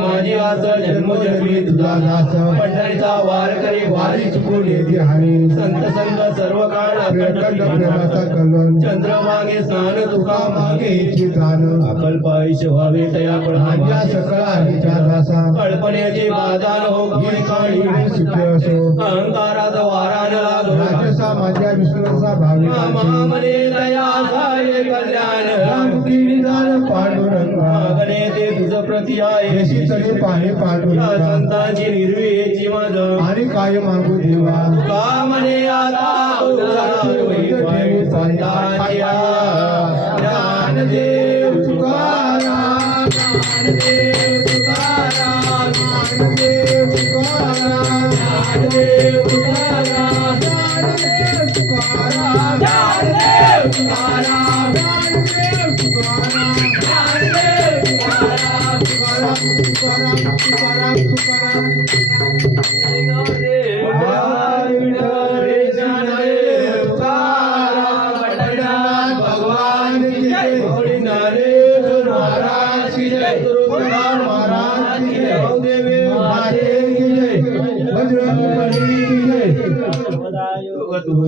माझी आस जन्मोजन्मी तुझा दास पंढरीचा वार करी वारी चुकून येते हानी संत संग सर्व काळ चंद्रमागे स्नान तुका मागे इच्छी दान अकल्प आयुष्य व्हावे तया माझ्या सकळ हरीच्या दासा कल्पनेचे बाधान हो गमन काळी सुखे असो अहंकाराचा वारान लागो राजसा माझ्या विश्वासा भावी मने दया झाले कल्याण मुक्ती निदान पांडुरंगा गणे ते तुझ प्रति आहे तरी पाणी पांडुरंगा संतांची निर्विहेची माझ आणि काय मागू देवा तुका म्हणे आता ज्ञानदेव तुकाराम ज्ञानदेव तुकाराम ज्ञानदेव तुकाराम ज्ञानदेव तुकाराम ज्ञानदेव तुकाराम ज्ञानदेव तुकाराम ज्ञानदेव तुकाराम ज्ञानदेव तुकाराम तुकाराम तुकाराम तुकाराम महाराज की जय